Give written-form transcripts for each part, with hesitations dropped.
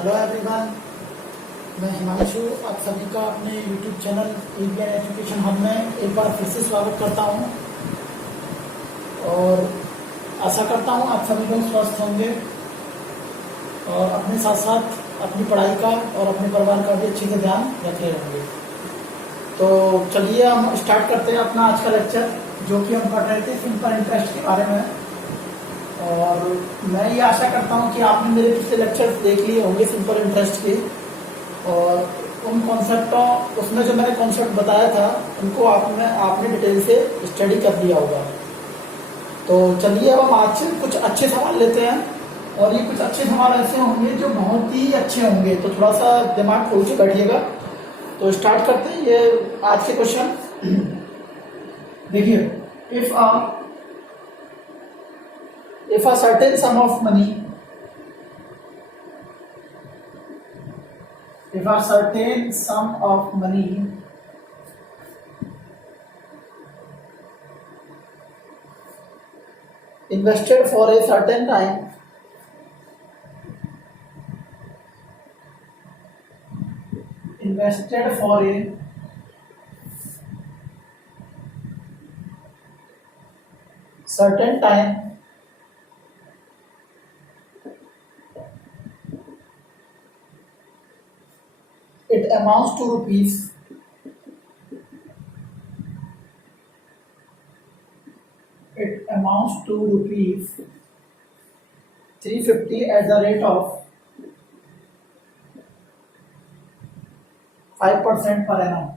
Hello everyone, मैं हिमांशु आप सभी का अपने YouTube channel Indian education hub में एक बार फिर से स्वागत करता हूं और आशा करता हूं आप सभी लोग स्वस्थ होंगे और अपने साथ साथ अपनी पढ़ाई का और अपने परिवार का भी अच्छे से ध्यान रख रहे होंगे। तो चलिए हम स्टार्ट करते हैं अपना आज का लेक्चर, जो कि हम पढ़ रहे थे सिंपल इंटरेस्ट के बारे में। और मैं ये आशा करता हूँ कि आपने मेरे पिछले लेक्चर्स देख लिए होंगे सिंपल इंटरेस्ट के, और उन कॉन्सेप्टों उसमें जो मैंने कॉन्सेप्ट बताया था उनको आपने डिटेल से स्टडी कर लिया होगा। तो चलिए अब हम आज से कुछ अच्छे सवाल लेते हैं, और ये कुछ अच्छे सवाल ऐसे होंगे जो बहुत ही अच्छे होंगे, तो थोड़ा सा दिमाग खोल के बैठिएगा। तो स्टार्ट करते हैं ये आज के क्वेश्चन। देखिए, if a certain sum of money invested for a certain time it amounts to rupees 350 at the rate of 5% per annum.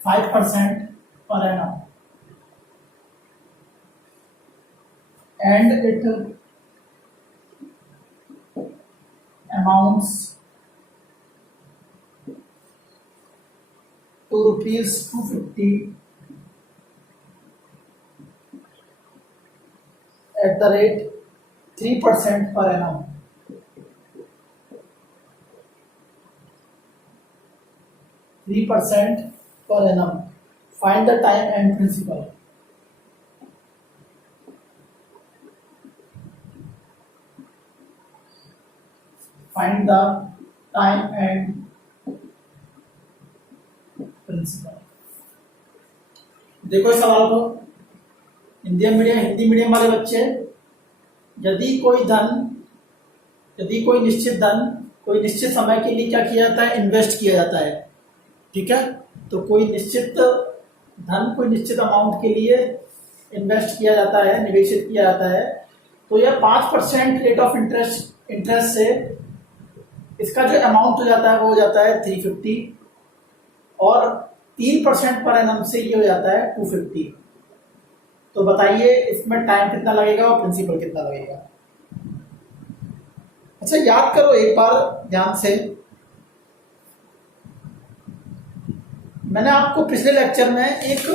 5% per annum, and it amounts to rupees 250 at the rate 3% per annum. Find the time and principal. Find the time and principal. देखो इस सवाल को, Hindi medium वाले बच्चे, यदि कोई निश्चित धन कोई निश्चित समय के लिए क्या किया जाता है, इन्वेस्ट किया जाता है। ठीक है, तो कोई निश्चित धन कोई निश्चित अमाउंट के लिए इन्वेस्ट किया जाता है, निवेशित किया जाता है, तो यह 5% रेट ऑफ इंटरेस्ट से इसका जो अमाउंट हो जाता है वो हो जाता है 350, और 3% पर एनम से ये हो जाता है 250। तो बताइए इसमें टाइम कितना लगेगा और प्रिंसिपल कितना लगेगा। अच्छा, याद करो एक बार ध्यान से, मैंने आपको पिछले लेक्चर में एक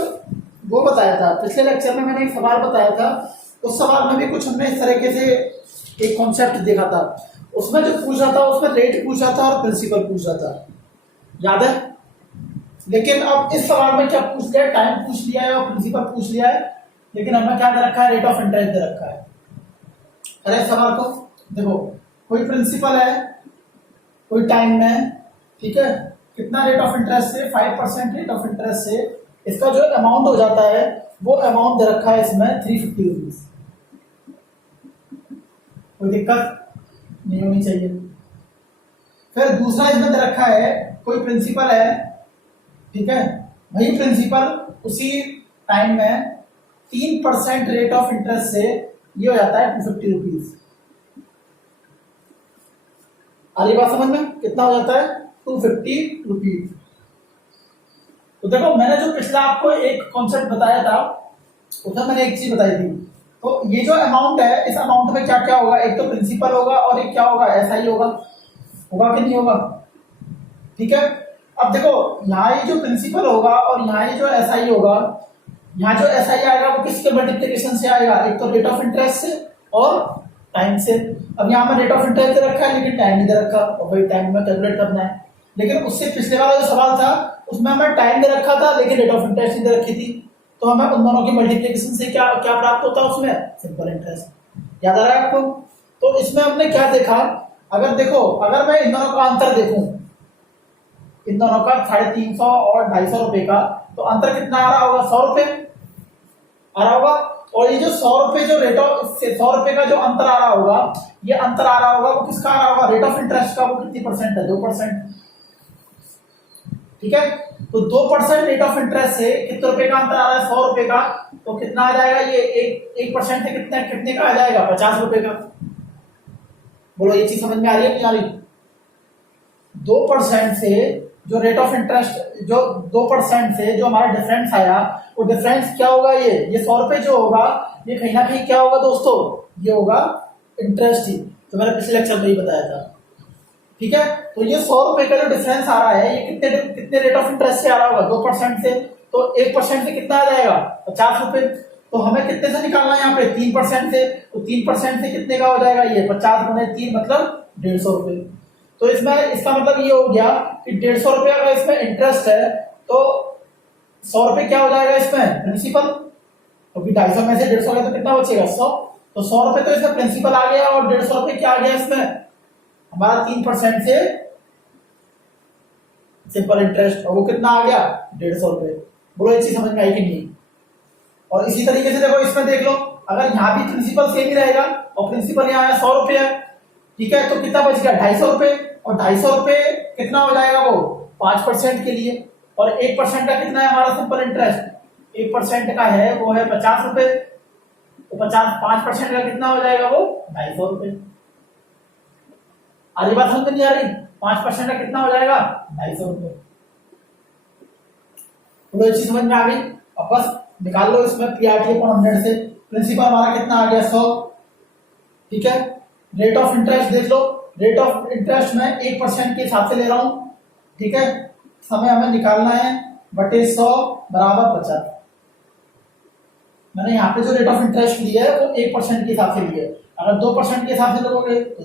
वो बताया था, पिछले लेक्चर में मैंने एक सवाल बताया था। उस सवाल में भी कुछ हमने इस तरीके से एक कॉन्सेप्ट देखा था। उसमें जो पूछा था उसमें रेट पूछा था और प्रिंसिपल पूछा था, याद है। लेकिन अब इस सवाल में क्या पूछ लिया, टाइम पूछ लिया है और प्रिंसिपल पूछ लिया है, लेकिन हमें क्या दे रखा है, रेट ऑफ इंटरेस्ट दे रखा है। अरे सवाल को देखो, कोई प्रिंसिपल है, कोई टाइम में, ठीक है, कितना रेट ऑफ इंटरेस्ट से, 5% रेट ऑफ इंटरेस्ट से इसका जो अमाउंट हो जाता है वो अमाउंट दे रखा है इसमें 350 रुपीज। कोई दिक्कत नहीं होनी चाहिए। फिर दूसरा इसमें दे रखा है, कोई प्रिंसिपल है, ठीक है, वही प्रिंसिपल उसी टाइम में 3% रेट ऑफ इंटरेस्ट से ये हो जाता है 250 रुपीज। आगे बात समझ में, कितना हो जाता है 250 रुपीज। तो देखो, मैंने जो पिछला आपको एक कॉन्सेप्ट बताया था उसमें मैंने एक चीज बताई थी। तो ये जो अमाउंट है, इस अमाउंट में क्या क्या होगा, एक तो प्रिंसिपल होगा और एक क्या होगा, एसआई होगा कि नहीं होगा। ठीक है, अब देखो यहाँ ये जो प्रिंसिपल होगा और यहाँ ये जो एसआई होगा, यहाँ जो एसआई आएगा वो किसके मल्टीप्लिकेशन से आएगा, एक तो रेट ऑफ इंटरेस्ट से और टाइम से। अब यहाँ में रेट ऑफ इंटरेस्ट दे रखा है लेकिन टाइम नहीं दे रखा, और भाई टाइम में कैलकुलेट करना है। लेकिन उससे पिछले वाला जो सवाल था उसमें हमें टाइम दे रखा था लेकिन रेट ऑफ इंटरेस्ट नहीं दे रखी थी, तो हमें उन दोनों की मल्टीप्लिकेशन से क्या क्या प्राप्त होता है, उसमें सिंपल इंटरेस्ट। याद आ रहा है आपको। तो इसमें हमने क्या देखा, अगर देखो अगर मैं इन दोनों का अंतर देखूं, इन दोनों का 350 और 250 रुपए का, तो अंतर कितना आ रहा होगा, 100 रुपए आ रहा होगा। और ये जो 100 रुपए जो रेट ऑफ 100 रुपए का जो अंतर आ रहा होगा, ये अंतर आ रहा होगा वो किसका आ रहा होगा, रेट ऑफ इंटरेस्ट का। वो कितनी परसेंट है, 2%। ठीक है, तो 2% रेट ऑफ इंटरेस्ट से कितने रुपए का अंतर आ रहा है, 100 रुपए का। तो कितना आ जाएगा ये, 1% से कितने कितने का आ जाएगा, 50 रुपए का। बोलो ये चीज समझ में आ रही है नहीं आ रही। 2% से जो रेट ऑफ इंटरेस्ट, जो 2% से जो हमारा डिफरेंस आया, वो डिफरेंस क्या होगा, ये 100 रुपए जो होगा, ये कहीं ना कहीं क्या होगा दोस्तों, ये होगा इंटरेस्ट ही। तो मैंने पिछले लेक्चर में ही बताया था। ठीक है, तो ये 100 रुपए का जो डिफरेंस आ रहा है, ये कितने कितने रेट ऑफ इंटरेस्ट से आ रहा होगा, 2% से। तो 1% से कितना आ जाएगा, 50 रुपए। तो हमें कितने से निकालना है यहाँ पे, 3% से। तो 3% से कितने का हो जाएगा, ये 50 गुणे 3 मतलब 150 रुपए। तो इसमें इसका मतलब ये हो गया कि 150 रुपया का इसमें इंटरेस्ट है, तो 100 रुपए क्या हो जाएगा इसमें, प्रिंसिपल। क्योंकि 250 में से 150 गया तो कितना बचेगा, 100। तो 100 रुपए तो इसमें प्रिंसिपल आ गया, और 150 रुपए क्या आ गया इसमें, हमारा 3% से सिंपल इंटरेस्ट। और वो कितना आ गया, 150 रुपए। बोलो ये चीज समझ में आई कि नहीं। और इसी तरीके से देखो इसमें देख लो, अगर यहाँ भी प्रिंसिपल सेम ही रहेगा, और प्रिंसिपल यहाँ है 100 रुपए है, ठीक है, तो कितना बच गया, 250 रुपए। और 250 रुपए कितना हो जाएगा, वो 5% के लिए। और 1% का कितना है हमारा सिंपल इंटरेस्ट, 1% का है वो है 50 रुपए। तो 5% का कितना हो जाएगा, वो 250 रुपए। आधी बात समझ नहीं आ रही, 5% का कितना हो जाएगा, 250 रुपए। तो ये चीज समझ में आ गई। अब बस निकाल लो इसमें पीआरटी अपॉन 100 से। प्रिंसिपल हमारा कितना आ गया, 100। ठीक है, रेट ऑफ इंटरेस्ट देख लो, रेट ऑफ इंटरेस्ट में 1% के हिसाब से ले रहा हूं। ठीक है, समय हमें निकालना है, बटे 100 बराबर 50। मैंने यहाँ पे जो रेट ऑफ इंटरेस्ट लिया है वो 1% के हिसाब से लिया है। अगर 2% के हिसाब से लिखोगे तो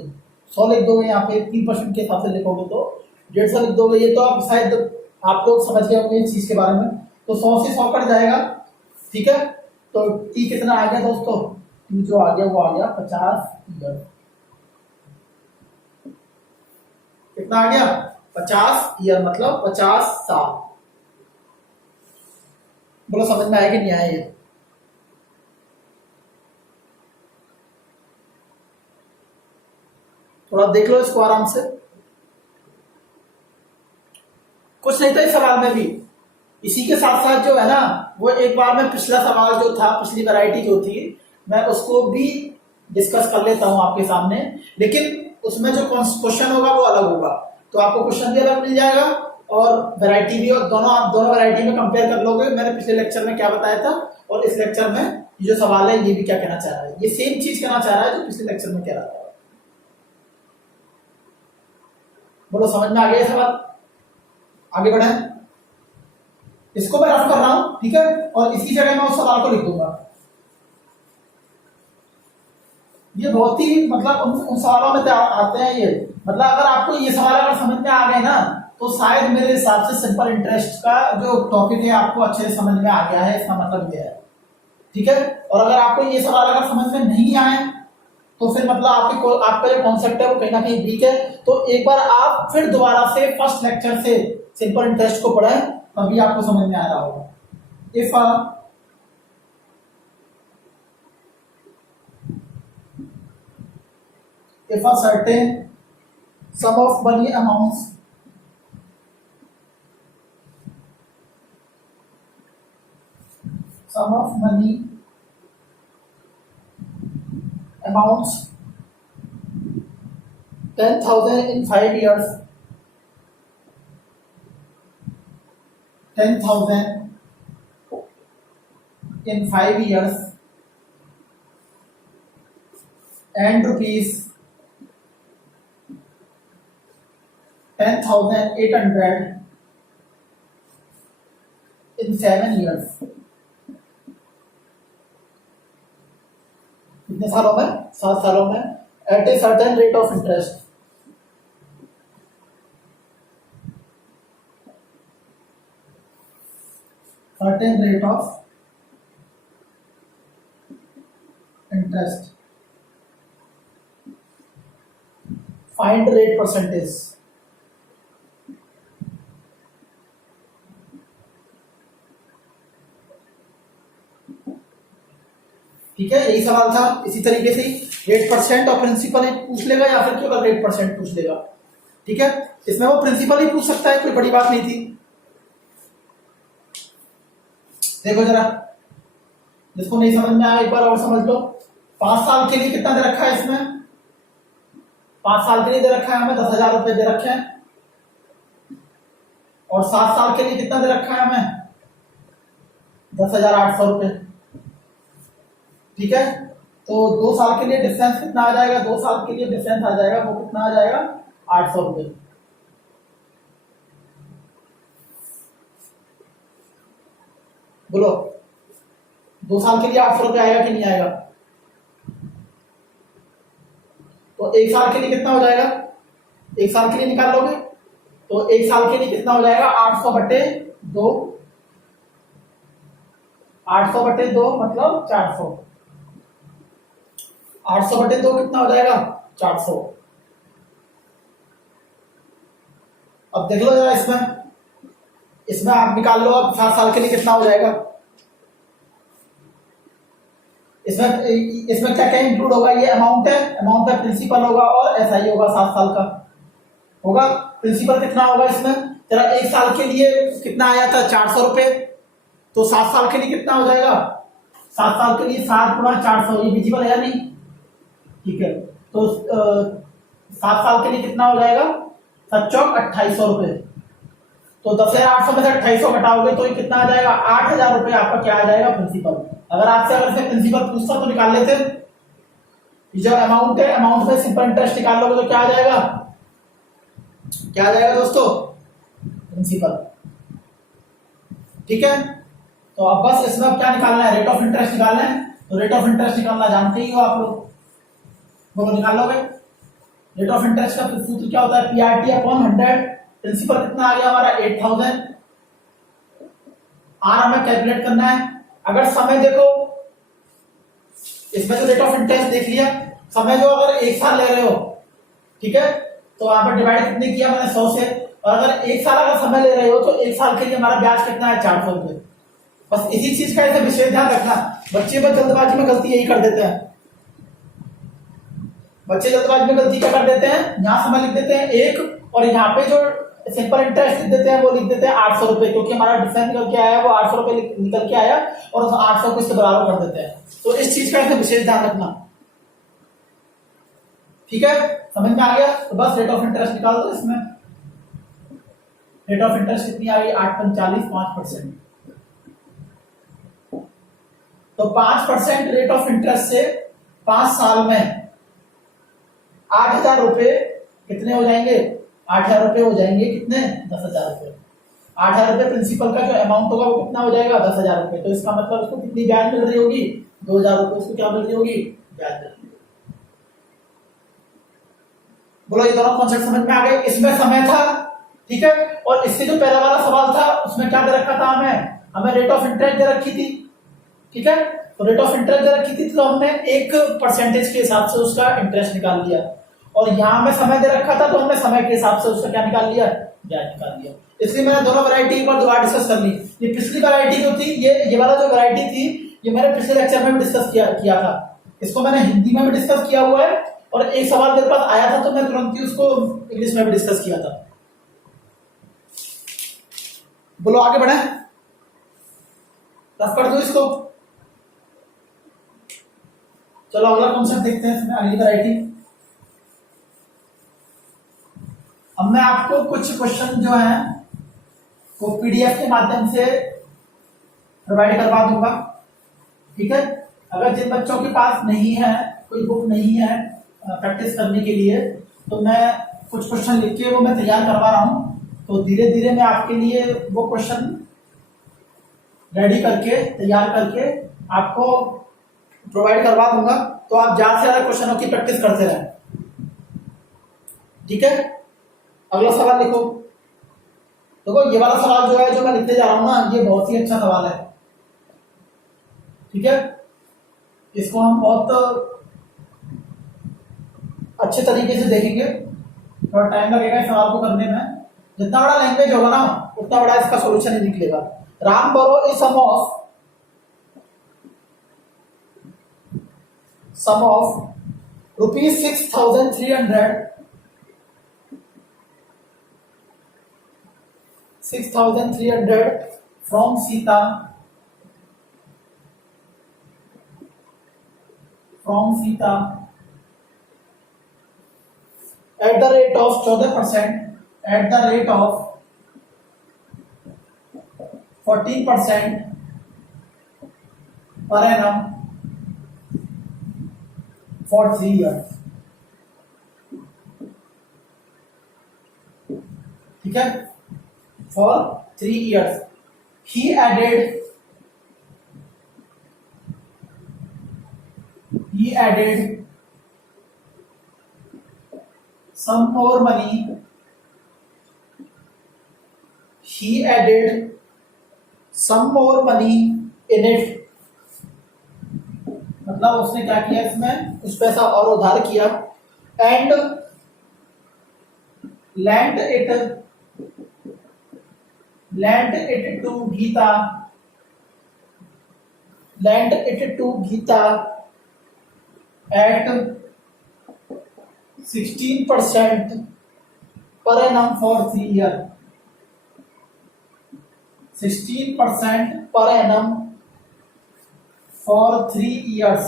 100 लिख दोगे, यहाँ पे 3% के हिसाब से लिखोगे तो 150 लिख दोगे। ये तो आप शायद आप लोग समझ गए होंगे इस चीज के बारे में। तो 100 से 100 कट जाएगा। ठीक है, तो टी कितना आ गया दोस्तों, टी जो आ गया वो आ गया 50 ईयर। कितना आ गया, 50 ईयर मतलब 50 साल। बोलो समझ में आया कि नहीं आया ये। थोड़ा देख लो इसको आराम से, कुछ नहीं था इस सवाल में भी। इसी के साथ साथ जो है ना, वो एक बार मैं पिछला सवाल जो था, पिछली वैरायटी जो थी, मैं उसको भी डिस्कस कर लेता हूं आपके सामने। लेकिन उसमें जो क्वेश्चन होगा वो अलग होगा, तो आपको क्वेश्चन भी अलग मिल जाएगा और वैरायटी भी। और दोनों आप दोनों वैरायटी में कंपेयर कर लोगे, मैंने पिछले लेक्चर में क्या बताया था और इस लेक्चर में ये जो सवाल है ये भी क्या कहना चाह रहा है, ये सेम चीज कहना चाह रहा है जो पिछले लेक्चर में कह रहा था। बोलो समझ में आ गया सवाल, आगे बढ़े। इसको मैं रफ कर रहा हूं, ठीक है, और इसकी जगह मैं उस सवाल को लिख दूंगा। ये बहुत ही मतलब उन सवालों में आते हैं ये। मतलब अगर आपको ये सवाल अगर समझ में आ गए ना, तो शायद मेरे हिसाब से सिंपल इंटरेस्ट का जो टॉपिक है आपको अच्छे से समझ में आ गया है, इसका मतलब ये है। ठीक है, और अगर आपको ये सवाल अगर समझ में नहीं आए तो फिर मतलब आपका जो कॉन्सेप्ट है वो कहीं ना कहीं वीक है। तो एक बार आप फिर दोबारा से फर्स्ट लेक्चर से सिंपल इंटरेस्ट को पढ़ें, तभी आपको समझ में आ रहा होगा। if a certain sum of money amounts amounts 10,000 in 5 years, 10,000 in 5 years and rupees 10,800 in 7 years। कितने सालों में, 7 सालों में, at a certain rate of interest. Certain rate of interest find rate percentage. ठीक है, यही सवाल था। इसी तरीके से रेट परसेंट और प्रिंसिपल पूछ लेगा या फिर केवल रेट परसेंट पूछ लेगा। ठीक है, इसमें वो प्रिंसिपल ही पूछ सकता है, कोई बड़ी बात नहीं थी। देखो जरा, जिसको नहीं समझ में आया एक बार और समझ लो। 5 साल के लिए कितना दे रखा है इसमें? 5 साल के लिए दे रखा है हमें 10,000 रुपए दे रखे हैं। और 7 साल के लिए कितना दे रखा है हमें? 10,800 रुपए। ठीक है, तो 2 साल के लिए डिफरेंस कितना आ जाएगा? 2 साल के लिए डिफरेंस आ जाएगा, वो कितना आ जाएगा? 800 रुपए। बोलो, 2 साल के लिए 800 रुपए आएगा कि नहीं आएगा? तो 1 साल के लिए कितना हो जाएगा? 1 साल के लिए निकाल लोगे तो 1 साल के लिए कितना हो जाएगा? 800 बटे 2। 800 बटे 2 मतलब 400। 800 बटे 2 कितना हो जाएगा? 400। अब देख लो जरा इसमें आप निकाल लो। अब 7 साल के लिए कितना हो जाएगा? इसमें क्या क्या इंक्लूड होगा? ये अमाउंट है, अमाउंट में प्रिंसिपल होगा और एसआई होगा। 7 साल का होगा। प्रिंसिपल कितना होगा इसमें? जरा 1 साल के लिए कितना आया था? 400 रुपए। तो 7 साल के लिए कितना हो जाएगा? 7 साल के लिए 7 गुणा 400, ये विजिबल है या नहीं? ठीक है, तो 7 साल के लिए कितना हो जाएगा? 7 चौक 2800 रुपए। तो 10,800 में से 2800 घटाओगे तो ये कितना आ जाएगा? 8,000 रुपए आपका क्या आ जाएगा? प्रिंसिपल। अगर इसमें प्रिंसिपल पूछता तो निकाल लेते। जो अमाउंट है, अमाउंट में सिंपल इंटरेस्ट निकाल लोगे तो क्या आ जाएगा? क्या आ जाएगा दोस्तों? प्रिंसिपल। ठीक है, तो अब बस इसमें अब क्या निकालना है? रेट ऑफ इंटरेस्ट निकालना है। तो रेट ऑफ इंटरेस्ट निकालना जानते ही हो आप लोग। बोलो, निकाल लोगे? रेट ऑफ इंटरेस्ट का सूत्र क्या होता है? PRT upon 100। प्रिंसिपल कितना आ गया हमारा? 8,000। आर हमें कैलकुलेट करना है। अगर समय देखो, इसमें तो रेट ऑफ इंटरेस्ट देख लिया। समय जो अगर 1 साल ले रहे हो, ठीक है, तो वहां पर डिवाइड कितने किया मैंने? 100 से। और अगर 1 साल अगर समय ले रहे हो तो 1 साल के लिए हमारा ब्याज कितना है? 400 रुपए। बस इसी चीज का ऐसे विशेष ध्यान रखना। बच्चे बस जल्दबाजी में गलती यही कर देते हैं। बच्चे जल्दबाजी में गलती क्या कर देते हैं? यहाँ समय लिख देते हैं 1 और यहाँ पे जो सिंपल इंटरेस्ट लिख देते हैं वो लिख देते हैं 800 रुपए, क्योंकि हमारा डिफरेंस निकल के आया, वो 800 रुपए निकल के आया और उस 800 को इसके बराबर कर देते हैं। तो इस चीज का ऐसे विशेष ध्यान रखना। ठीक है, समझ में आ गया? तो बस रेट ऑफ इंटरेस्ट निकाल दो। इसमें रेट ऑफ इंटरेस्ट कितनी आ गई? 845, 5%। तो 5% रेट ऑफ इंटरेस्ट से 5 साल में 8,000 रुपए कितने हो जाएंगे? 8,000 रुपए हो जाएंगे कितने? 10,000 रुपए। 8,000 रुपए प्रिंसिपल का जो अमाउंट होगा वो कितना हो जाएगा? 10,000 रुपए। तो इसका मतलब उसको कितनी ब्याज मिल रही होगी? 2,000 रुपए उसको क्या मिल रही होगी? ब्याज मिल रही होगी। बोलो, ये दोनों कॉन्सेप्ट समझ में आ गए? इसमें समय था, ठीक है, और इससे जो पहला वाला सवाल था उसमें क्या दे रखा था? हमें रेट ऑफ इंटरेस्ट दे रखी थी। ठीक है, तो रेट ऑफ इंटरेस्ट दे रखी थी तो हमने 1% के हिसाब से उसका इंटरेस्ट निकाल लिया। और यहां में समय दे रखा था तो हमने समय के हिसाब से उसका क्या निकाल लिया? ब्याज निकाल लिया। इसलिए मैंने दोनों वैरायटी एक बार दोबारा डिस्कस कर ली। ये पिछली वैरायटी जो थी, ये वाला जो वैरायटी थी, ये मैंने पिछले लेक्चर में भी डिस्कस किया था। इसको मैंने हिंदी में भी डिस्कस किया हुआ है और एक सवाल मेरे पास आया था तो मैं तुरंत ही उसको इंग्लिश में भी डिस्कस किया था। बोलो, आगे बढ़े? रफ कर दो इसको। चलो अगला कॉन्सेप्ट देखते हैं, इसमें अगली वैरायटी। अब मैं आपको कुछ क्वेश्चन जो है वो पीडीएफ के माध्यम से प्रोवाइड करवा दूंगा। ठीक है, अगर जिन बच्चों के पास नहीं है, कोई बुक नहीं है प्रैक्टिस करने के लिए, तो मैं कुछ क्वेश्चन लिख के वो मैं तैयार करवा रहा हूं। तो धीरे धीरे मैं आपके लिए वो क्वेश्चन रेडी करके, तैयार करके आपको प्रोवाइड करवा दूंगा। तो आप ज्यादा से ज्यादा क्वेश्चनों की प्रैक्टिस करते रहें। ठीक है, अगला सवाल लिखो। देखो, ये वाला सवाल जो है, जो मैं लिखने जा रहा हूं ना, ये बहुत ही अच्छा सवाल है। ठीक है, इसको हम बहुत अच्छे तरीके से देखेंगे थोड़ा टाइम लगेगा इस सवाल को करने में। जितना बड़ा लैंग्वेज होगा ना उतना बड़ा इसका सॉल्यूशन ही निकलेगा। Ram borrow a sum of rupees 6,300 from Sita at the rate of 14%, at the rate of 14% per annum for 3 years। ठीक है, for 3 years। He added some more money। He added some more money in it। मतलब उसने क्या किया, इसमें कुछ पैसा और उधार किया। And lent it to Geeta at 16% per annum for 3 years। 16% per annum for 3 years।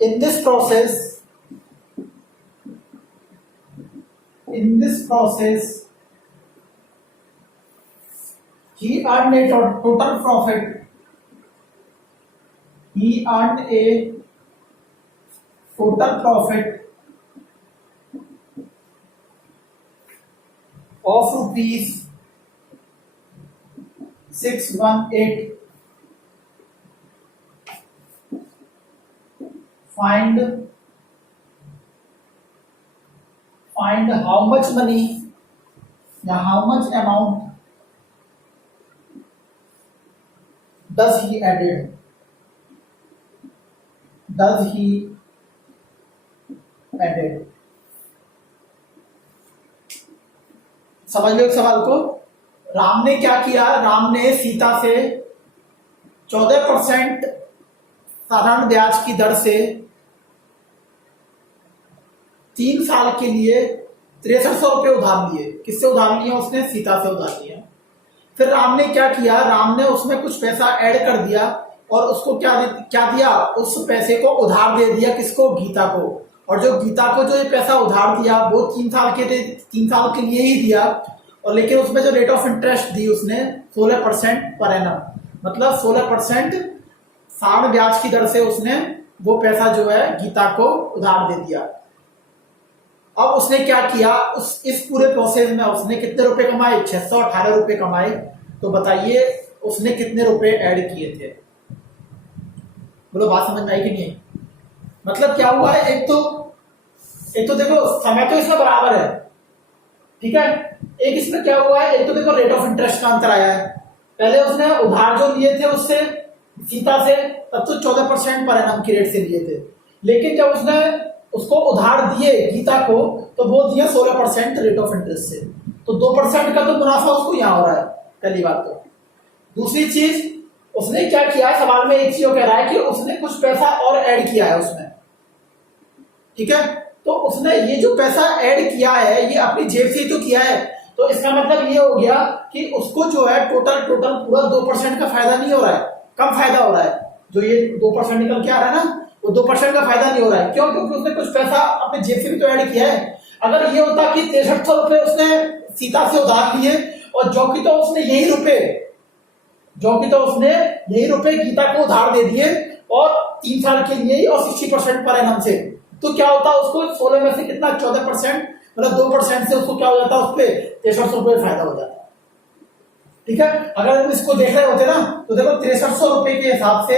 In this process he earned a total profit of rupees 618। find how much money या how much amount does he added समझ लो एक सवाल को। राम ने क्या किया, राम ने सीता से 14% साधारण ब्याज की दर से 3 साल के लिए 6300 रुपये उधार लिए। किससे उधार लिया उसने? सीता से उधार लिया। फिर राम ने क्या किया, राम ने उसमें कुछ पैसा ऐड कर दिया और उसको क्या दिया, उस पैसे को उधार दे दिया। किसको? गीता को। और जो गीता को जो ये पैसा उधार दिया वो 3 साल के लिए ही दिया। और लेकिन उसमें जो रेट ऑफ इंटरेस्ट दी उसने 16% पर एनम, मतलब 16% साधारण ब्याज की दर से उसने वो पैसा जो है गीता को उधार दे दिया। अब उसने क्या किया, इस पूरे प्रोसेस में उसने कितने रुपए कमाए? 618 रुपए कमाए। तो बताइए उसने कितने रुपए ऐड किए थे? बोलो बात समझ में आई कि नहीं? मतलब क्या हुआ है, एक तो देखो समय तो इसमें बराबर है, ठीक है। एक इसमें क्या हुआ है, एक तो देखो रेट ऑफ इंटरेस्ट का अंतर आया है। पहले उसने उधार जो लिए थे उससे सीता से तब तो 14% पर एनम की रेट से लिए थे, लेकिन जब उसने उसको उधार दिए गीता को तो वो दिया 16% रेट ऑफ इंटरेस्ट से। तो 2% का तो मुनाफा उसको यहाँ हो रहा है, पहली बात तो। दूसरी चीज उसने क्या किया, सवाल में एक चीज कह रहा है कि उसने कुछ पैसा और ऐड किया है उसमें, ठीक है। तो उसने ये जो पैसा ऐड किया है ये अपनी जेब से ही तो किया है। तो इसका मतलब ये हो गया कि उसको जो है टोटल पूरा 2% का फायदा नहीं हो रहा है, कम फायदा हो रहा है। जो ये 2% निकल के आ रहा है ना, वो 2% का फायदा नहीं हो रहा है। क्यों? क्योंकि उसने कुछ पैसा अपने जेब से भी तो ऐड किया है। अगर ये होता कि 6300 रुपए उसने सीता से उधार लिए और जो कि तो उसने यही रुपए गीता को उधार दे दिए और 3 साल के लिए और 60% पर एनम से, तो क्या होता उसको 16 में से कितना? 14%, मतलब 2% से उसको क्या हो जाता, उस पर 6300 रुपये फायदा हो जाता, ठीक है। अगर हम इसको देख रहे होते ना तो देखो 6300 रुपए के हिसाब से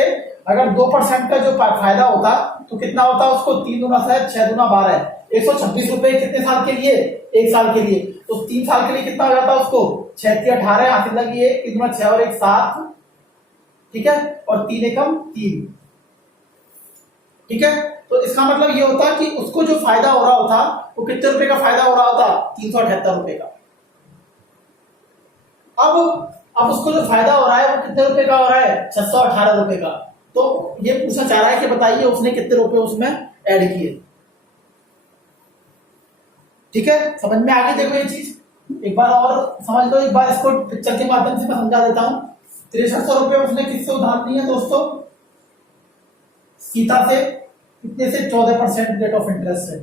अगर 2% का जो फायदा होता तो कितना होता उसको? 3 दूना 7, 6 दूना 12, 126 रुपए कितने साल के लिए? 1 साल के लिए। तो 3 साल के लिए कितना हो जाता उसको? 6 × 18 हाथ लगी 1 दूना 6 और 1 7, ठीक है। और 3 एकम 3, ठीक है, तो इसका मतलब ये होता कि उसको जो फायदा हो रहा होता वो कितने रुपए का फायदा हो रहा होता, 378 रुपए का। अब उसको जो फायदा हो रहा है वो कितने रुपए का हो रहा है, 618 रुपए का। तो ये पूछना चाह रहा है कि बताइए उसने कितने रुपए उसमें ऐड किए। ठीक है, समझ में आ गई। देखो ये चीज एक बार और समझ लो, एक बार इसको पिक्चर के माध्यम से मैं समझा देता हूं। 6300 रुपए उसने किससे उधार लिए दोस्तों, सीता से। कितने से, 14% रेट ऑफ इंटरेस्ट से।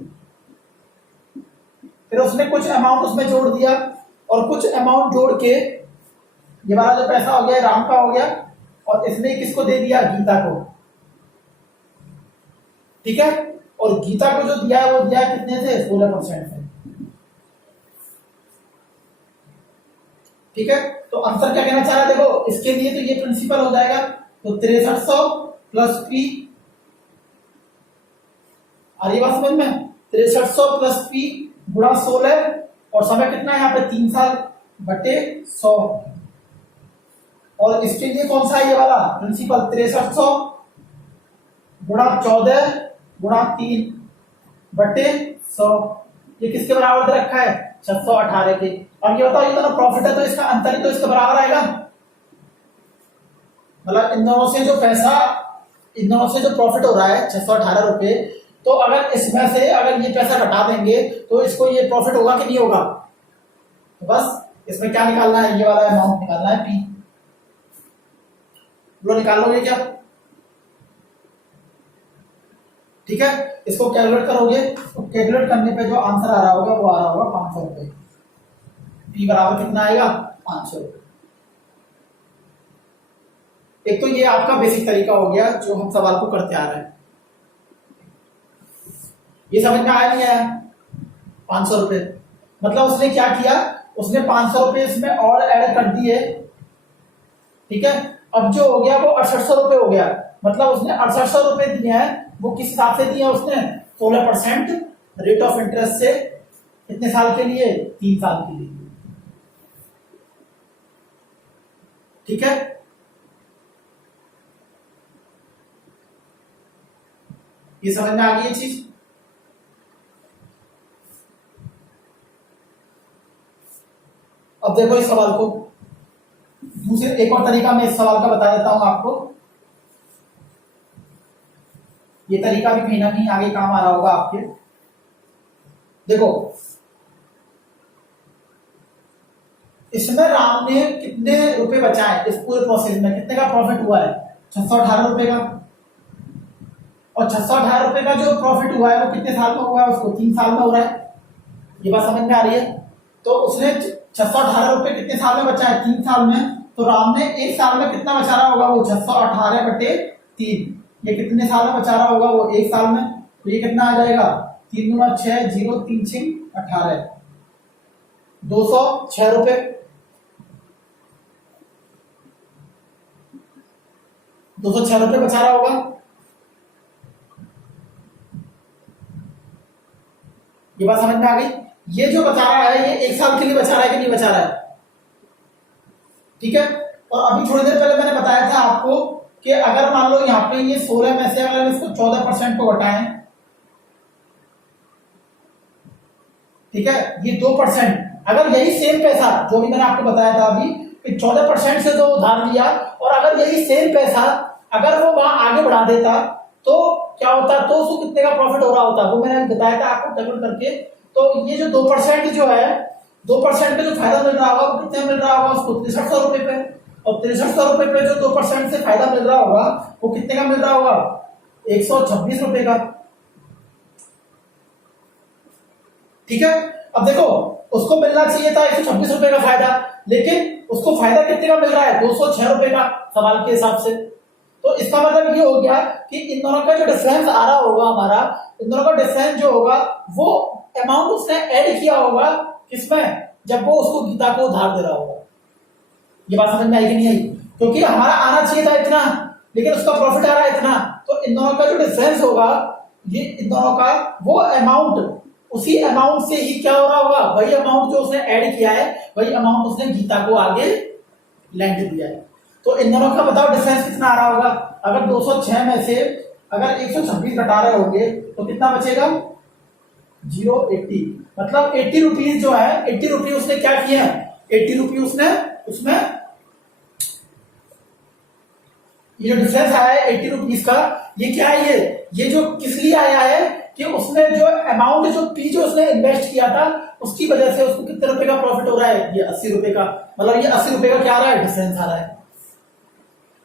फिर उसने कुछ अमाउंट उसमें जोड़ दिया, और कुछ अमाउंट जोड़ के ये वाला जो पैसा हो गया राम का हो गया, और इसने किसको दे दिया, गीता को। ठीक है, और गीता को जो दिया है वो दिया है कितने से, 16% से। ठीक है, तो आंसर क्या कहना चाह रहा है, देखो इसके लिए तो ये प्रिंसिपल हो जाएगा, तो 6300 प्लस पी, आ रही बात समझ में, 6300 प्लस पी गुणा 16, और समय कितना है यहाँ पे, 3 साल बटे 100। और इसके लिए कौन सा है ये वाला प्रिंसिपल, 6300 गुणा 14 गुणा 3 बटे 100। ये किसके बराबर दे रखा है, 618 के। अब ये बताओ, ये दोनों प्रॉफिट है तो इसका अंतर ही तो इसके बराबर आएगा। मतलब इन दोनों से जो पैसा, इन दोनों से जो प्रॉफिट हो रहा है 618 रुपए, तो अगर इसमें से अगर ये पैसा घटा देंगे तो इसको ये प्रॉफिट होगा कि नहीं होगा। तो बस इसमें क्या निकालना है, ये वाला अमाउंट निकालना है पी। बोलो निकाल लोगे क्या, ठीक है। इसको कैलकुलेट करोगे तो कैलकुलेट करने पे जो आंसर आ रहा होगा वो आ रहा होगा 500 रुपए। पी बराबर कितना आएगा, 500 रुपए। एक तो ये आपका बेसिक तरीका हो गया जो हम सवाल को करते आ रहे हैं। ये समझ में आया नहीं आया, 500 रुपए मतलब उसने क्या किया, उसने 500 रुपए इसमें और ऐड कर दिए। ठीक है, अब जो हो गया वो 6800 रुपए हो गया। मतलब उसने 6800 रुपए दिए हैं, वो किस हिसाब से दिया उसने, 16% रेट ऑफ इंटरेस्ट से। कितने साल के लिए, 3 साल के लिए। ठीक है, ये समझ में आ गई ये चीज। अब देखो इस सवाल को दूसरे एक और तरीका मैं इस सवाल का बता देता हूं आपको। ये तरीका भी कहीं ना कहीं आगे काम आ रहा होगा आपके। देखो इसमें राम ने कितने रुपए बचाए, इस पूरे प्रोसेस में कितने का प्रॉफिट हुआ है, 618 रुपए का। और 618 रुपए का जो प्रॉफिट हुआ है वो कितने साल में हुआ है, उसको 3 साल में हो रहा है। ये बात समझ में आ रही है। तो उसने 618 रुपए कितने साल में बचा है, 3 साल में। तो राम ने एक साल में कितना बचा रहा होगा, वो 618 बटे 3। ये कितने साल में बचा रहा होगा, वो एक साल में। तो ये कितना आ जाएगा, 3 दूना 6, 0 3 6 18, 206 रुपए। 206 रुपए बचा रहा होगा। ये बात समझ में आ गई। ये जो बचा रहा है ये एक साल के लिए बचा रहा है कि नहीं बचा रहा है, ठीक है। और अभी थोड़ी देर पहले मैंने बताया था आपको कि अगर मान लो यहाँ पे ये 16 में से अगर इसको 14% को घटाएं, ठीक है, ये 2%। अगर यही सेम पैसा जो भी मैंने आपको बताया था अभी 14% से जो उधार लिया, और अगर यही सेम पैसा अगर वो वहां आगे बढ़ा देता तो क्या होता, तो उसको कितने का प्रॉफिट हो रहा होता, वो मैंने बताया था आपको कैलकुलेट करके। तो ये जो 2% जो है, 2% पे जो फायदा मिल रहा होगा वो कितने मिल रहा होगा उसको, 6300 रुपए पे। और 6300 रुपए पे जो 2% से फायदा मिल रहा होगा वो कितने का मिल रहा होगा, 126 रुपए का। ठीक है, अब देखो उसको मिलना चाहिए था 126 रुपए का फायदा, लेकिन उसको फायदा कितने का मिल रहा है, 206 रुपए का सवाल के हिसाब से। तो इसका मतलब ये हो गया कि इन दोनों का जो डिफरेंस आ रहा होगा हमारा, इन दोनों का डिफरेंस जो होगा वो अमाउंट उसने ऐड किया होगा किसमें, जब वो उसको गीता को उधार दे रहा होगा। ये बात समझ में आई कि नहीं आई, क्योंकि हमारा आना चाहिए था इतना लेकिन उसका प्रॉफिट आ रहा है इतना। तो इन दोनों का जो डिफरेंस होगा, ये इन दोनों का वो अमाउंट, उसी अमाउंट से ही क्या हो रहा होगा, वही अमाउंट जो उसने ऐड किया है वही अमाउंट उसने गीता को आगे लैंड दिया है। तो इन दोनों का बताओ डिफरेंस कितना आ रहा होगा। अगर 206 में से अगर 126 घटा रहे होंगे तो कितना बचेगा? 080। मतलब 80 रुपीज जो है, 80 रुपीज उसने क्या किया? 80 रुपीज उसने उसमें ये डिफरेंस आया है 80 रुपीज का, ये क्या है? ये जो किस लिए आया है कि उसने जो अमाउंट जो पी जो उसने इन्वेस्ट किया था उसकी वजह से उसको कितने रुपए का प्रॉफिट हो रहा है? ये 80 रुपए का। मतलब ये 80 रुपए का क्या आ रहा है? डिफरेंस आ रहा है।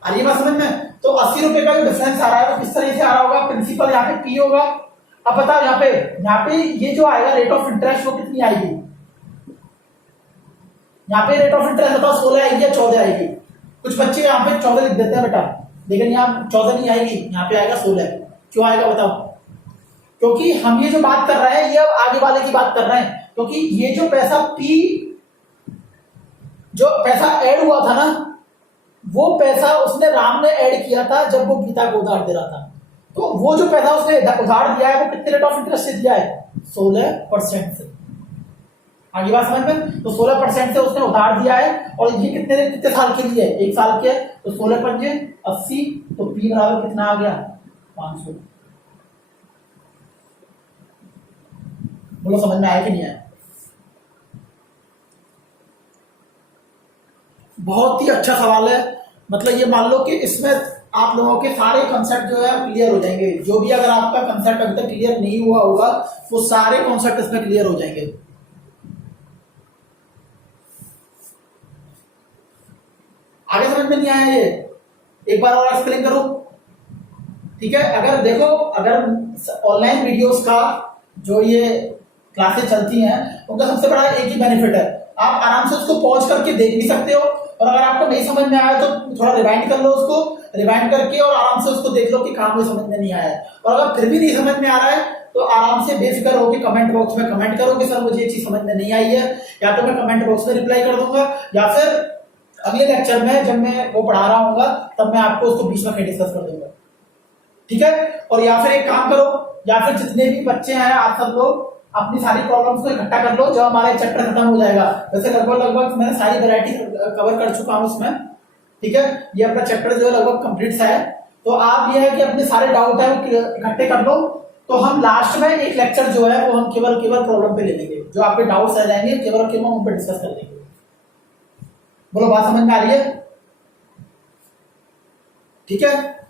आ रही है बात समझ में? तो 80 रुपए का जो डिफरेंस आ रहा है वो किस तरह से आ रहा होगा? प्रिंसिपल यहाँ पे पी होगा। अब बताओ यहाँ पे ये जो आएगा रेट ऑफ इंटरेस्ट वो कितनी आएगी? यहाँ पे रेट ऑफ इंटरेस्ट बताओ 16 आएगी या 14 आएगी? कुछ बच्चे यहाँ पे 14 लिख देते हैं बेटा, लेकिन यहाँ 14 नहीं आएगी, यहाँ पे आएगा 16। क्यों आएगा बताओ? क्योंकि हम ये जो बात कर रहे हैं ये अब आगे वाले की बात कर रहे हैं, क्योंकि ये जो पैसा पी जो पैसा ऐड हुआ था ना, वो पैसा उसने राम ने ऐड किया था जब वो गीता को उधार दे रहा था। तो वो जो पैसा उसने उधार दिया है वो कितने रेट ऑफ इंटरेस्ट से दिया है? 16% से। आगे बात समझ में? तो 16% से उसने उधार दिया है, और ये कितने साल के लिए? 1 साल के। तो 16 पंजे 80, तो पी बराबर कितना आ गया? 500। बोलो समझ में आया कि नहीं आया? बहुत ही अच्छा सवाल है। मतलब ये मान लो कि इसमें आप लोगों के सारे कॉन्सेप्ट जो है क्लियर हो जाएंगे। जो भी अगर आपका कॉन्सेप्ट अभी तक क्लियर नहीं हुआ होगा वो सारे कॉन्सेप्ट इसमें क्लियर हो जाएंगे। आगे समझ में नहीं आया ये? एक बार और एक्सप्लेन करो, ठीक है? अगर देखो, अगर ऑनलाइन वीडियोस का जो ये क्लासेस चलती हैं उनका सबसे बड़ा एक ही बेनिफिट है, आप आराम से उसको पॉज करके देख भी सकते हो, और अगर आपको नहीं समझ में आया तो थोड़ा रिवाइंड कर लो उसको, रिवाइंड करके और आराम से उसको देख लो कि कहां मुझे समझ में नहीं आया। और अगर फिर भी नहीं समझ में आ रहा है तो आराम से बेफिक्र होकर कमेंट बॉक्स में कमेंट करो कि सर मुझे ये चीज समझ में नहीं आई है, या तो मैं कमेंट बॉक्स में रिप्लाई कर दूंगा, या फिर अगले लेक्चर में जब मैं वो पढ़ा रहा हूँ तब मैं आपको उसको बीच में डिस्कस कर दूंगा, ठीक है? और या फिर एक काम करो, या फिर जितने भी बच्चे हैं आप सब लोग अपनी सारी प्रॉब्लम्स को इकट्ठा कर लो जब हमारा चैप्टर खत्म हो जाएगा। वैसे लगभग मैंने सारी वैरायटी कवर कर चुका हूं उसमें, ठीक है? ये अपना चैप्टर जो है लगभग कंप्लीट सा है। तो आप ये है कि अपने सारे डाउट है वो इकट्ठे कर लो, तो हम लास्ट में एक लेक्चर जो है वो हम केवल प्रॉब्लम पे ले लेंगे, जो आपके डाउट्स रह जाएंगे केवल उन पर डिस्कस कर लेंगे। बोलो बात समझ में आ रही है? ठीक है,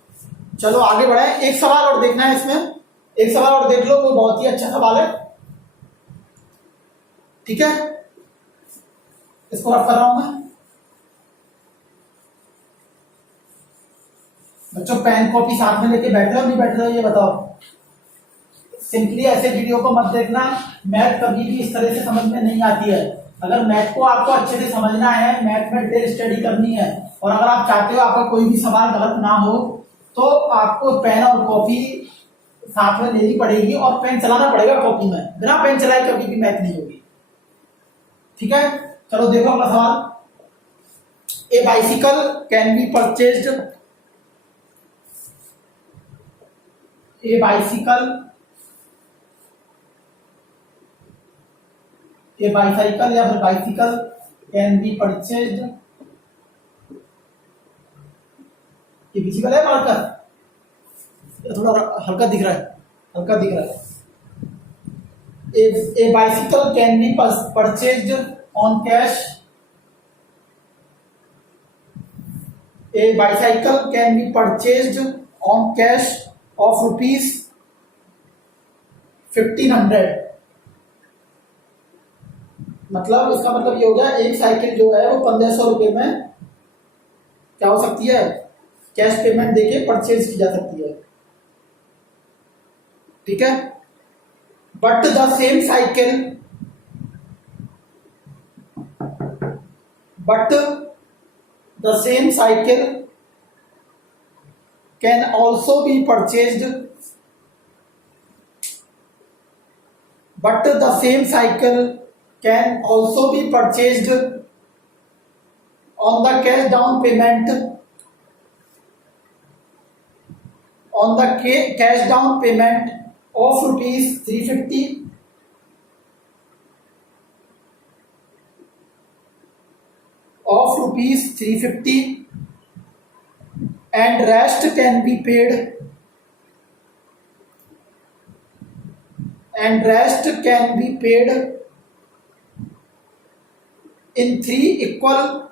चलो आगे बढ़े। एक सवाल और देखना है इसमें, एक सवाल और देख लो, वो बहुत ही अच्छा सवाल है, ठीक है? इसको रफ कर रहा हूं मैं। बच्चों पेन कॉपी साथ में लेके बैठ रहे हो नहीं बैठ रहे हो ये बताओ? सिंपली ऐसे वीडियो को मत देखना, मैथ कभी भी इस तरह से समझ में नहीं आती है। अगर मैथ को आपको अच्छे से समझना है, मैथ में डिटेल स्टडी करनी है, और अगर आप चाहते हो आपका कोई भी सवाल गलत ना हो, तो आपको पेन और कॉपी साथ में लेनी पड़ेगी, और पेन चलाना पड़ेगा कॉपी में। बिना पेन चलाए कभी भी मैथ नहीं होगी, ठीक है? चलो देखो अगला सवाल। A bicycle can be purchased, a bicycle या फिर बाइसिकल कैन बी परचेज्ड, ये विजिबल है मार्कर? थोड़ा हल्का दिख रहा है, हल्का दिख रहा है। A bicycle can be purchased on cash, a bicycle can be purchased on cash of ₹1500। मतलब इसका मतलब ये हो गया एक साइकिल जो है वो 1500 रुपए में क्या हो सकती है? कैश पेमेंट देके परचेज की जा सकती है, ठीक है? But the same cycle can also be purchased, but the same cycle can also be purchased on the cash down payment of ₹350 and rest can be paid and rest can be paid in three equal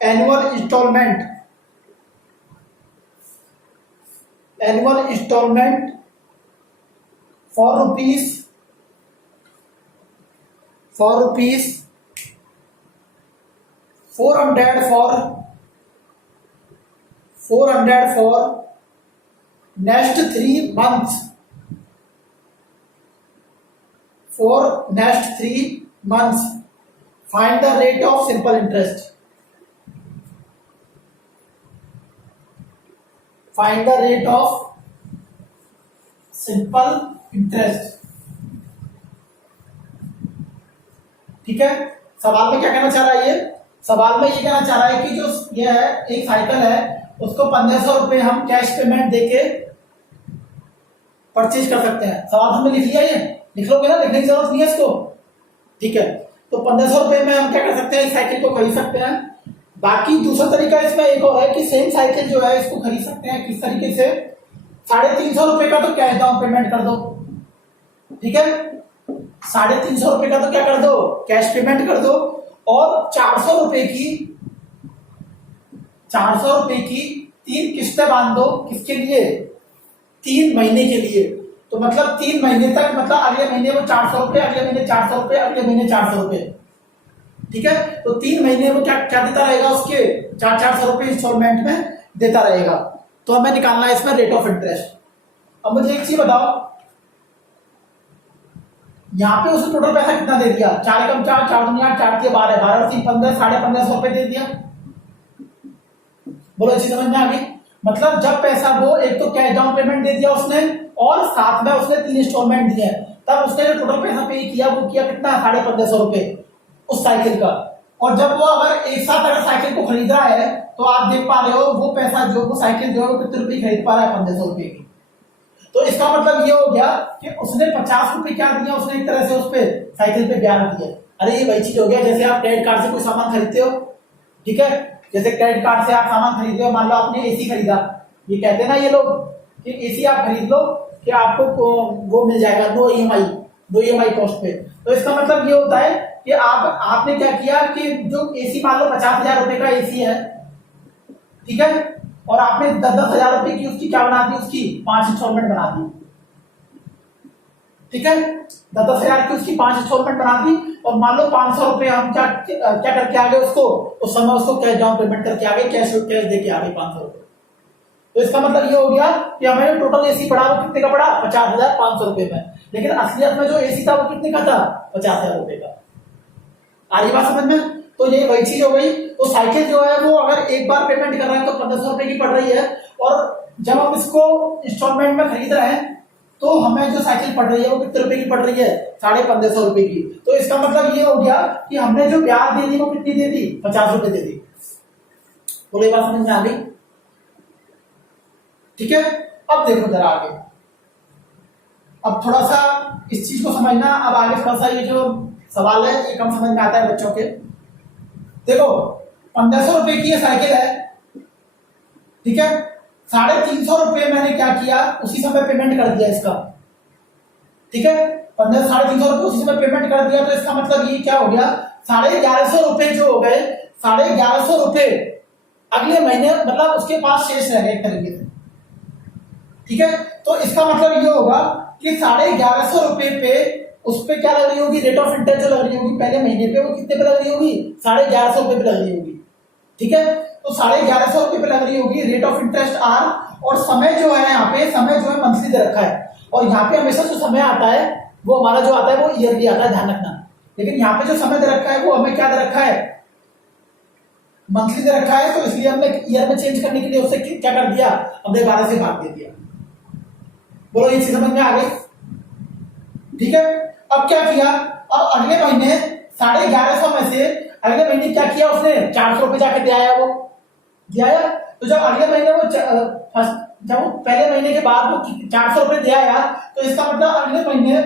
annual installment for rupees 400 for next 3 months. For next 3 months, find the rate of simple interest. Find the rate of simple interest. ठीक है, सवाल में क्या कहना चाह रहा है ये? सवाल में ये कहना चाह रहा है कि जो ये है एक साइकिल है, उसको 1500 रुपए हम कैश पेमेंट देके परचेज कर सकते हैं। सवाल हमने लिख लिया, ये लिख लोगे ना, लिखने की जरूरत नहीं है इसको। ठीक है, तो 1500 रुपए में हम क्या कर सकते हैं, इस साइकिल को खरीद सकते हैं। बाकी दूसरा तरीका इसमें एक और है कि सेम साइकिल जो है इसको खरीद सकते हैं किस तरीके से, 350 रुपए का तो कैश डाउन पेमेंट कर दो। ठीक है, 350 रुपए का तो क्या कर दो, कैश पेमेंट कर दो, और 400 रुपए की 3 किस्तें बांध दो। किसके लिए? 3 महीने के लिए। तो मतलब 3 महीने तक, मतलब अगले महीने वो 400 रुपए, अगले महीने 400 रुपए, अगले महीने 400 रुपए। ठीक है, तो 3 महीने वो क्या क्या देता रहेगा, उसके 400 रुपए इंस्टॉलमेंट में देता रहेगा। तो हमें निकालना है इसमें रेट ऑफ इंटरेस्ट। अब मुझे एक चीज बताओ, यहाँ पे उसने टोटल पैसा कितना दे दिया? 4 एकम 4, 4 दूनी 8, 4 दिए 12, 12 और 3 15, 1550 रुपए दे दिया। बोलो अच्छी समझ में आ गई? मतलब जब पैसा वो एक तो कैश डाउन पेमेंट दे दिया उसने, और साथ में उसने 3 इंस्टॉलमेंट दिए, तब उसने जो टोटल पैसा पे किया वो किया कितना? 1550 रुपए उस साइकिल का। और जब वो अगर एक साथ अगर साइकिल को खरीद रहा है तो आप देख पा रहे हो वो पैसा जो वो साइकिल जो है वो कितने रुपए खरीद पा रहा है? 1500 रुपए की। तो इसका मतलब ये हो गया कि उसने 50 रुपए क्या दिया, उसने एक तरह से उस पे साइकिल पे ब्याज दिया। अरे ये वही चीज हो गया जैसे आप क्रेडिट कार्ड से कोई सामान खरीदते हो। ठीक है, जैसे क्रेडिट कार्ड से आप सामान खरीदते हो, मान लो आपने एसी खरीदा, ये कहते हैं ना ये लोग कि एसी आप खरीद लो कि आपको वो मिल जाएगा नो ईएमआई कॉस्ट पे। तो इसका मतलब ये होता है कि आपने क्या किया कि जो एसी मान लो 50,000 रुपए का एसी है, ठीक है, और आपने 10,000 रुपए की उसकी क्या बना दी, उसकी 5 इंस्टॉलमेंट बना दी। ठीक है, 10,000 की उसकी 5 इंस्टॉलमेंट बना दी, और मान लो 500 रुपए हम क्या करके आ गए उसको, उस समय उसको कैश डाउन पेमेंट करके आ गए, कैश दे के आ गए 500 रुपए। तो इसका मतलब ये हो गया कि हमें टोटल एसी पड़ा वो कितने का पड़ा? 50,500 रुपए में। लेकिन असलियत में जो एसी था वो कितने का था? 50,000 रुपए का। आ रही बात समझ में? तो ये वही चीज हो गई। तो साइकिल जो है वो अगर एक बार पेमेंट कर रहे हैं तो 1500 रुपए की पड़ रही है, और जब हम इसको इंस्टॉलमेंट में खरीद रहे हैं तो हमें जो साइकिल पड़ रही है वो कितने रुपए की पड़ रही है? 1550 रुपए की। तो इसका मतलब ये हो गया कि हमने जो ब्याज दे दी वो कितनी दे दी? 50 रुपए दे दी। बोलो ये बात समझ में आ गई? ठीक है, अब देखो जरा आगे, अब थोड़ा सा इस चीज को समझना। अब आगे थोड़ा सा ये जो सवाल है ये कम समझ में आता है बच्चों के। देखो 1500 रुपए की ये साइकिल है, ठीक है, 350 रुपए मैंने क्या किया, उसी समय पेमेंट कर दिया इसका। ठीक है, 350 रुपए उसी समय पेमेंट कर दिया। तो इसका मतलब ये क्या हो गया, 1150 रुपए जो हो गए, 1150 रुपए अगले महीने मतलब उसके पास शेष रह गए एक तरीके से। ठीक है, तो इसका मतलब ये होगा कि 1150 रुपए पे उस पे क्या लग रही होगी, रेट ऑफ इंटरेस्ट जो लग रही होगी पहले महीने पे, वो कितने पे लग रही होगी? 1150 रुपए पे लग रही होगी। ठीक है, तो 1150 रुपए पे लग रही होगी रेट ऑफ इंटरेस्ट आर, और समय जो है यहाँ पे, समय जो है मंथली दे रखा है, और यहाँ पे हमेशा जो समय आता है वो हमारा जो आता है वो ईयरली आता है, ध्यान रखना। लेकिन यहाँ पे जो समय दे रखा है वो हमें क्या दे रखा है? मंथली दे रखा है। तो इसलिए हमने ईयर में चेंज करने के लिए उससे क्या कर दिया, हमने 12 से भाग दे दिया। बोलो ये चीज समझ में आ गई? ठीक है, अब क्या किया, अब अगले महीने 1150 में से अगले महीने क्या किया उसने? 400 रुपए जाके दे आया, वो दे आया। तो जब अगले महीने वो जब वो पहले महीने के बाद वो 400 रुपए दे आया, तो इसका मतलब अगले महीने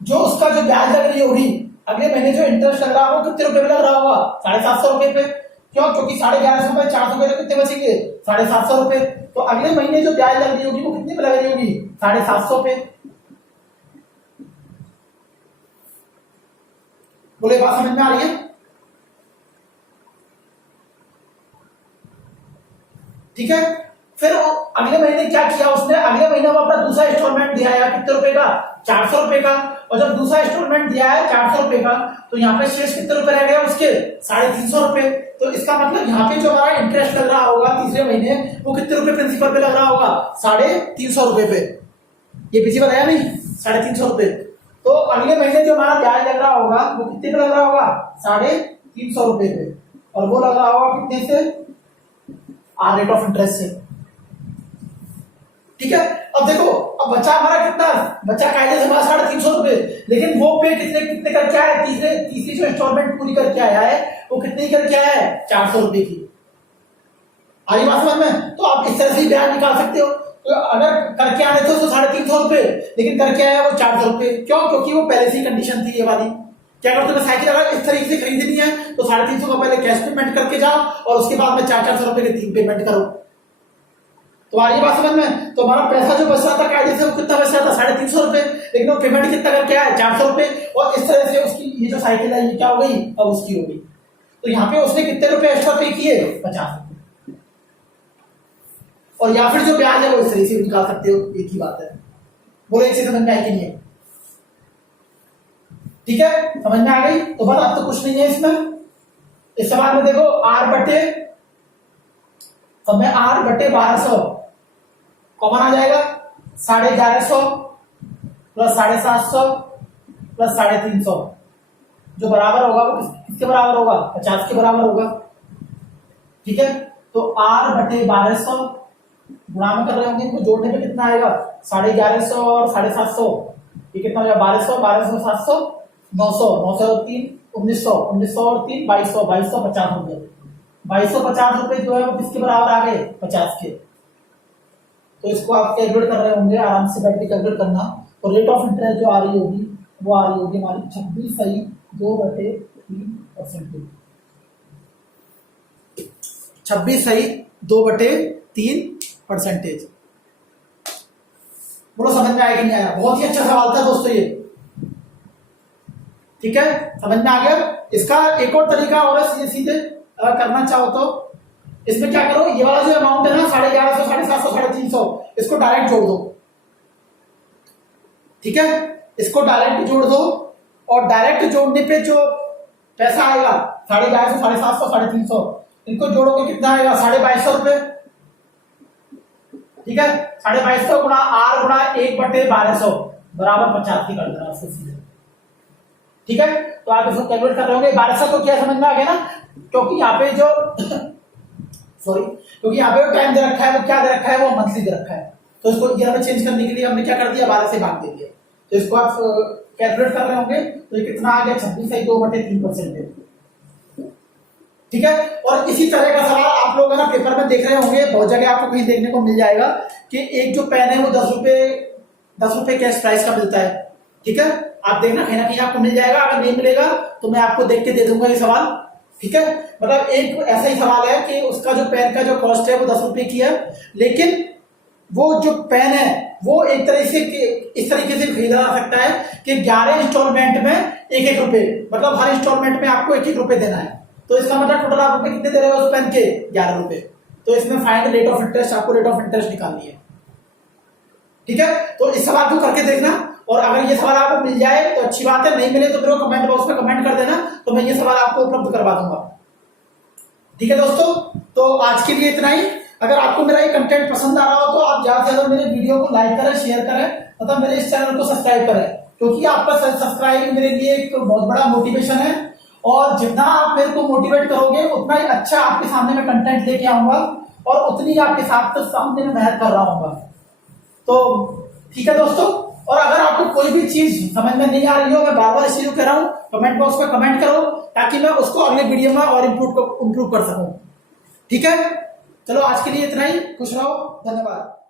जो उसका जो ब्याज लग रही होगी, अगले महीने जो इंटरेस्ट लग रहा होगा कितने रुपए में लग रहा होगा? 750 रुपए पे। क्यों? क्योंकि 1150 में 400 रुपए कितने बचेंगे? 750 रुपए। तो अगले महीने जो ब्याज लग रही होगी वो कितने पे लग रही होगी? 750 पे। बोले बात समझ में आ रही है? ठीक है। फिर अगले महीने क्या किया उसने? अगले महीने वो अपना दूसरा इंस्टॉलमेंट दिया है कितने रुपए का? 400 रुपए का। और जब दूसरा इंस्टॉलमेंट दिया है 400 रुपए का, तो यहाँ पे शेष कितने रुपए रह गया उसके? 350 रुपए। तो इसका मतलब यहाँ पे जो हमारा इंटरेस्ट लग रहा होगा तीसरे महीने, वो कितने रुपए प्रिंसिपल पे लग रहा होगा? 350 रुपए पे। ये प्रिंसिपल है नहीं? 350 रुपए। तो अगले महीने जो हमारा ब्याज लग रहा होगा वो कितने पे लग रहा होगा? 350 रुपए पे। और वो लग रहा होगा कितने से? रेट ऑफ इंटरेस्ट से। ठीक है। अब देखो, अब बचा हमारा कितना? बचा कायदे से हमारा 350 रुपए, लेकिन वो पे कितने कितने करके आया? तीसरी जो इंस्टॉलमेंट पूरी करके आया है वो कितनी करके आया है? 400 रुपए की। आई बात समझ में? तो आप इस तरह से ब्याज निकाल सकते हो। तो अगर करके आने थे तो 350 रुपए, लेकिन करके आया वो 400 रुपए। क्यों? क्योंकि वो पहले से कंडीशन थी ये वाली। क्या करते हो? साइकिल अगर इस तरीके से खरीदनी है तो 350 का पहले कैश पेमेंट करके जाओ और उसके बाद में 400 रुपए के 3 पेमेंट करो। तो आ रही बात समझ में? तो हमारा पैसा जो बच रहा था कायदे से वो कितना बच रहा था? 350 रुपए, लेकिन वो पेमेंट कितना करके आया? 400 रुपए। और इस तरह से उसकी ये जो साइकिल है ये क्या हो गई? अब उसकी हो गई। तो यहाँ पे उसने कितने रुपए एक्स्ट्रा पे किए? 50 रुपए। और या फिर जो ब्याज है वो इस तरह से निकाल सकते हो, एक ही बात है। बोले एक से समझ में आई कि नहीं है? ठीक है, समझ में आ गई? तो बस अब तो कुछ नहीं है इसमें। इस सवाल में देखो आर बटे 1200 कॉमन आ जाएगा। 1150 प्लस 750 प्लस 350 जो बराबर होगा वो किसके बराबर होगा? 50 के बराबर होगा। ठीक है। तो आर बटे 1200 गुणा में कर रहे होंगे, इनको जोड़ने पे कितना आएगा? 1150 और 750, ये कितना हो जाएगा? 1200 1200 700 900 900 और 3 1900 1900 और 3 2200 2250 रुपए। 2250 रुपए जो है वो किसके बराबर आ गए? 50 के। तो इसको आप कैलकुलेट कर रहे होंगे, आराम से बैठ के कैलकुलेट करना। और रेट ऑफ इंटरेस्ट जो आ रही होगी वो आ रही होगी हमारी 26/2/3%। 26/2/3%। बोलो समझ में आया कि नहीं आया? बहुत ही अच्छा सवाल था दोस्तों ये। ठीक है, समझ में आ गया? इसका एक और तरीका और है, सीधे सीधे अगर करना चाहो तो इसमें क्या करो, ये वाला जो अमाउंट है ना 1150 750 350, इसको डायरेक्ट जोड़ दो। ठीक है, इसको डायरेक्ट जोड़ दो और डायरेक्ट जोड़ने पे जो पैसा आएगा 1150 750 350, इनको जोड़ोगे कितना आएगा? 2250 रुपए। ठीक है, 2250 गुणा आर गुणा 1/1200 बराबर 50 की कर देना सीधे। ठीक है, तो आप इसको कैलकुलेट कर रहे होंगे। 1200 को क्या समझ में आ गया ना? क्योंकि यहाँ पे जो क्योंकि यहाँ पे टाइम दे रखा है, वो क्या दे रखा है? वो मंथली दे रखा है। तो इसको ईयर में चेंज करने के लिए हमने क्या कर दिया? 12 से भाग दे दिया। तो इसको आप कैलकुलेट कर रहे होंगे तो ये कितना आ गया? 26/2/3%। ठीक है, और इसी तरह का सवाल आप लोग ना पेपर में देख रहे होंगे, बहुत जगह आपको कहीं देखने को मिल जाएगा कि एक जो पेन है वो 10 रुपए कैश प्राइस का मिलता है। ठीक है, आप देखना कहीं ना कहीं आपको मिल जाएगा। अगर नहीं मिलेगा तो मैं आपको देख के दे दूंगा ये सवाल। ठीक है, मतलब एक ऐसा ही सवाल है कि उसका जो पेन का जो कॉस्ट है वो 10 रुपए की है, लेकिन वो जो पेन है वो एक तरह से इस तरीके से खरीदा जा सकता है कि 11 इंस्टॉलमेंट में 1-1 रुपए, मतलब हर इंस्टॉलमेंट में आपको 1-1 रुपए देना है। तो इसका मतलब टोटल आप रुपए कितने दे रहे हो उस पेन के? 11 रुपए। तो इसमें फाइंड रेट ऑफ इंटरेस्ट, आपको रेट ऑफ इंटरेस्ट निकालनी है। ठीक है, तो इस सवाल को करके देखना, और अगर ये सवाल आपको मिल जाए तो अच्छी बात है, नहीं मिले तो फिर कमेंट बॉक्स में कमेंट कर देना, तो मैं ये सवाल आपको उपलब्ध करवा दूंगा। ठीक है दोस्तों, तो आज के लिए इतना ही। अगर आपको मेरा ये कंटेंट पसंद आ रहा हो तो आप ज्यादा से ज्यादा मेरे वीडियो को लाइक करें, शेयर करें तथा मेरे इस चैनल को सब्सक्राइब करें, क्योंकि आपका सब्सक्राइब मेरे लिए एक बहुत बड़ा मोटिवेशन है। और जितना आप मेरे को मोटिवेट करोगे उतना ही अच्छा आपके सामने मैं कंटेंट लेके आऊंगा और उतनी आपके सामने में मेहनत कर रहा हूँ। तो ठीक है दोस्तों, और अगर आपको कोई भी चीज समझ में नहीं आ रही हो, मैं बार बार इस चीज को कह रहा हूँ, कमेंट बॉक्स में कमेंट करो ताकि मैं उसको अगले वीडियो में और इम्प्रूव कर सकूं। ठीक है, चलो आज के लिए इतना ही। खुश रहो, धन्यवाद।